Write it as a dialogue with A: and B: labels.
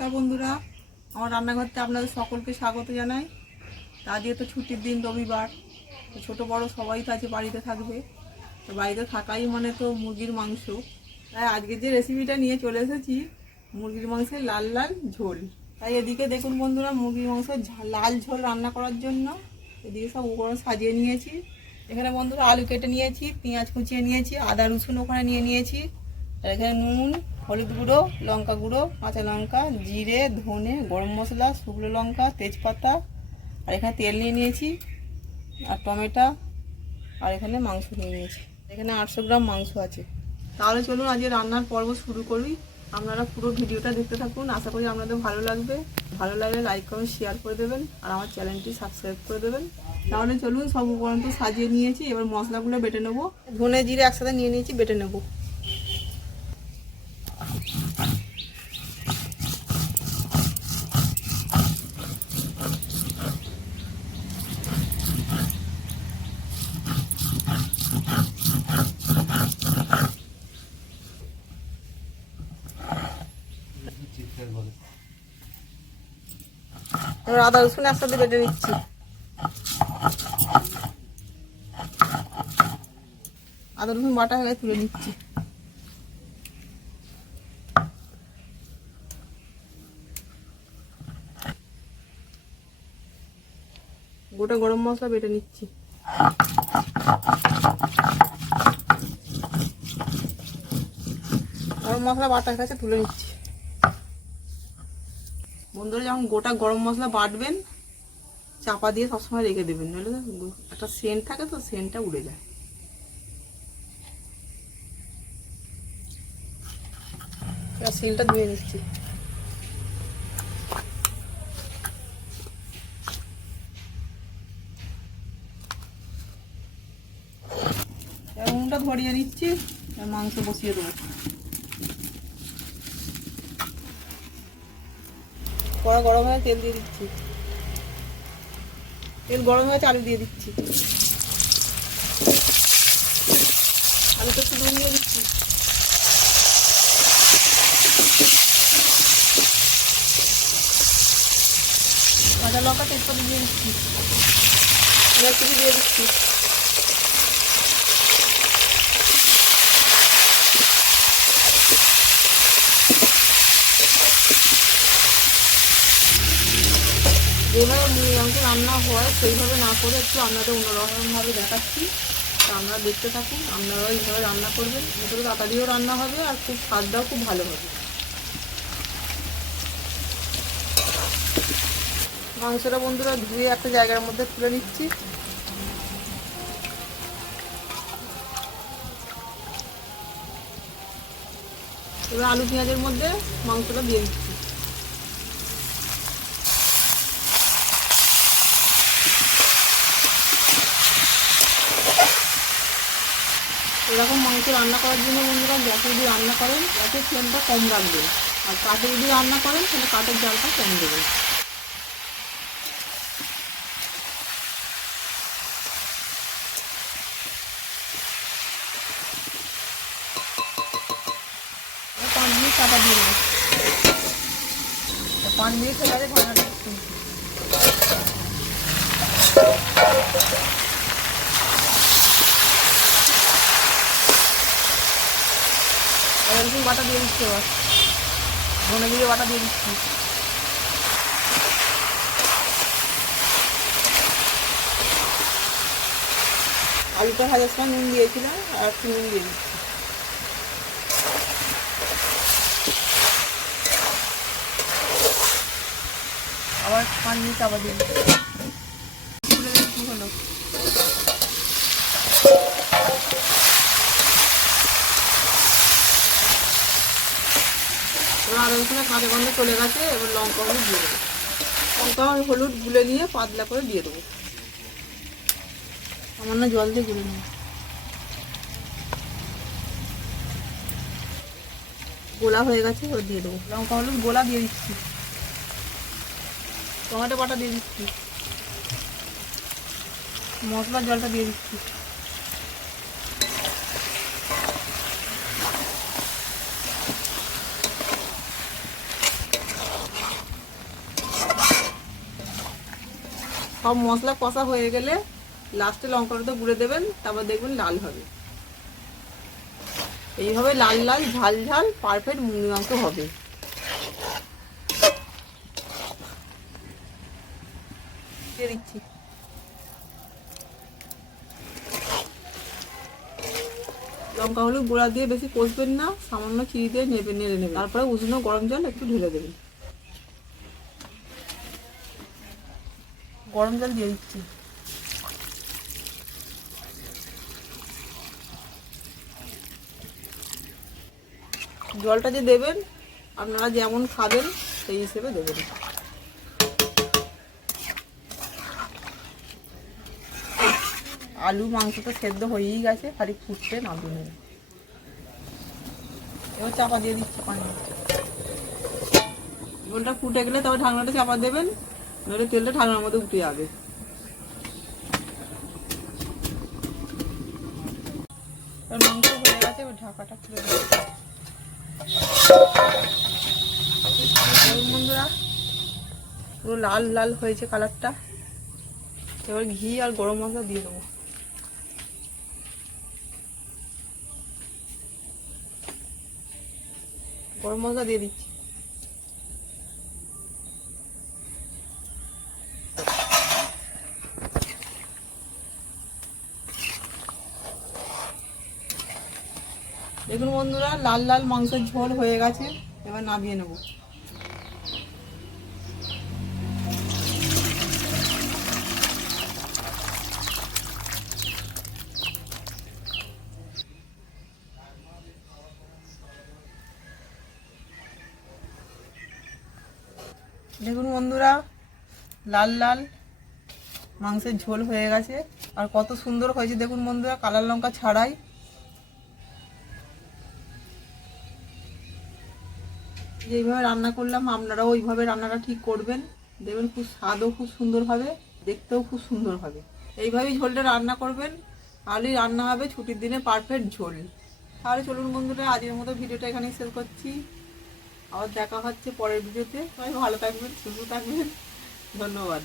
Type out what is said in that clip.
A: নমস্কার বন্ধুরা। আমার রান্নাঘরতে আপনাদের সকলকে স্বাগত জানাই। তা তো ছুটির দিন রবিবার। ছোটো বড় সবাই তো আছে বাড়িতে থাকবে। তো বাড়িতে থাকাই মানে তো মুরগির মাংস। তাই আজকে যে রেসিপিটা নিয়ে চলে এসেছি, মুরগির মাংসের লাল লাল ঝোল। তাই এদিকে দেখুন বন্ধুরা, মুরগির মাংস লাল ঝোল রান্না করার জন্য। এদিকে সব উপকরণ সাজিয়ে নিয়েছি। এখানে বন্ধুরা আলু কেটে নিয়েছি, পেঁয়াজ কুচিয়ে নিয়েছি, আদা রসুন ওখানে নিয়ে নিয়েছি। এখানে নুন হলুদ গুঁড়ো, লঙ্কা গুঁড়ো, কাঁচা লঙ্কা, জিরে, ধনে, গরম মশলা, শুকনো লঙ্কা, তেজপাতা, আর এখানে তেল নিয়ে নিয়েছি, আর টমেটো, আর এখানে মাংস নিয়ে নিয়েছি। এখানে আটশো গ্রাম মাংস আছে। তাহলে চলুন আজকে রান্নার পর্ব শুরু করি। আপনারা পুরো ভিডিওটা দেখতে থাকুন। আশা করি আপনাদের ভালো লাগবে। ভালো লাগলে লাইক কমেন্ট শেয়ার করে দেবেন। আর আমার চ্যানেলটি সাবস্ক্রাইব করে দেবেন। তাহলে চলুন সব উপকরণ তো সাজিয়ে নিয়েছি। এবার মশলাগুলো বেটে নেব। ধনে জিরে একসাথে নিয়ে নিয়েছি, বেটে নেব। আদা রসুন একসাথে বেটে নিচ্ছি। আদা রসুন বাটা হয়ে তুলে নিচ্ছি। গোটা গরম মশলা বেটে নিচ্ছি। গরম মশলা বাটার কাছে তুলে নিচ্ছি। বন্ধুরা, যখন গোটা গরম মশলা বাটবেন, চাপা দিয়ে সবসময় রেখে দেবেন। নইলে একটা সেন্ট থাকে তো, সেন্টটা উড়ে যায়। সেন্টটা ধুয়ে নিচ্ছি। ধরিয়ে নিচ্ছি মাংস বসিয়ে দেবো। কড়া গরম হয়ে তেল দিয়ে দিচ্ছি। তেল গরম হয়েছে আলু দিয়ে দিচ্ছি। আলুটা একটু দিয়ে দিচ্ছি। লঙ্কা তেজপাতা দিয়ে দিচ্ছি। দিয়ে দিচ্ছি। যেভাবে রান্না হয়, সেইভাবে না করে একটু আপনাদের অন্যরকমভাবে দেখাচ্ছি। তা আপনারা দেখতে থাকুন, আপনারাও এইভাবে রান্না করবেন। ভিতরে তাড়াতাড়িও রান্না হবে আর খুব স্বাদটাও খুব ভালো হবে। মাংসটা বন্ধুরা ধুয়ে একটা জায়গার মধ্যে তুলে নিচ্ছি। এবার আলু পেঁয়াজের মধ্যে মাংসটা দিয়ে দিচ্ছি। এরকম মাংস রান্না করার জন্য বন্ধুরা গ্যাসে যদি রান্না করেন, গ্যাসের ফ্লেমটা কম রাখবেন। আর কাঠে যদি রান্না করেন, তাহলে কাঠের জালটা কম দেবেন। পাঁচ মিনিট চাপা দিয়ে পাঁচ মিনিট হয়ে গেছে আদা রসুন বাটা দিয়ে দিচ্ছি এবার। ধনে জিরে বাটা দিয়ে দিচ্ছি। আলুটা ভাজার সময় নুন দিয়েছিলাম, আর একটু নুন দিয়ে দিচ্ছি। আবার পাঁচ মিনিট আবার দিয়ে দিচ্ছি খুলে দেখি কি হলো রসুনের কাঁচা গন্ধ চলে গেছে, এবার লঙ্কা হলুদ দিয়ে দেবো। লঙ্কা হলুদ গুলে দিয়ে পাতলা করে দিয়ে দেবো। সামান্য জল দিয়ে গুলে নেব গোলা হয়ে গেছে, এবার দিয়ে দেবো। লঙ্কা হলুদ গোলা দিয়ে দিচ্ছি। টমেটো বাটা দিয়ে দিচ্ছি। মশলার জলটা দিয়ে দিচ্ছি। সব মশলা কষা হয়ে গেলে লাস্টে লঙ্কাটা গুঁড়ে দেবেন, তারপর দেখবেন লাল হবে। এইভাবে লাল লাল, ঝাল ঝাল পারফেক্ট মুরগি মাংস হবে। দিচ্ছি। লঙ্কা হলুদ গুঁড়া দিয়ে বেশি কষবেন না, সামান্য চিড়ি দিয়ে নেবে, নেড়ে নেবেন। তারপরে উষ্ণ গরম জল একটু ঢেলে দেবেন। গরম জল দিয়ে দিচ্ছি। জলটা যে দেবেন, আপনারা যেমন খাবেন সেই হিসেবে দেবেন। আলু মাংসটা সেদ্ধ হয়েই গেছে, খালি ফুটতে নামিয়ে নেবেন এবার চাপা দিয়ে দিচ্ছি পানি। ঝোলটা ফুটে গেলে তবে ঢাকনাটা চাপা দেবেন। নইলে তেলটা ঢাকনার মধ্যে উঠে যাবে। হয়ে গেছে ঢাকাটা খুলে বন্ধুরা পুরো লাল লাল হয়েছে কালারটা। এবার ঘি আর গরম মশলা দিয়ে দেবো। গরম মশলা দিয়ে দিচ্ছি। দেখুন বন্ধুরা, লাল লাল মাংসের ঝোল হয়ে গেছে। এবার নামিয়ে নেব। দেখুন বন্ধুরা, লাল লাল মাংসের ঝোল হয়ে গেছে। আর কত সুন্দর হয়েছে। দেখুন বন্ধুরা, কালার লঙ্কা ছাড়াই যেইভাবে রান্না করলাম আপনারা ওইভাবে রান্নাটা ঠিক করবেন। দেখবেন খুব স্বাদও খুব সুন্দর হবে, দেখতেও খুব সুন্দর হবে। এইভাবেই ঝোলটা রান্না করবেন, তাহলেই রান্না হবে ছুটির দিনে পারফেক্ট ঝোল। তাহলে চলুন বন্ধুরা, আজকের মতো ভিডিওটা এখানেই শেষ করছি। আবার দেখা হচ্ছে পরের ভিডিওতে। সবাই ভালো থাকবেন, সুস্থ থাকবেন। ধন্যবাদ।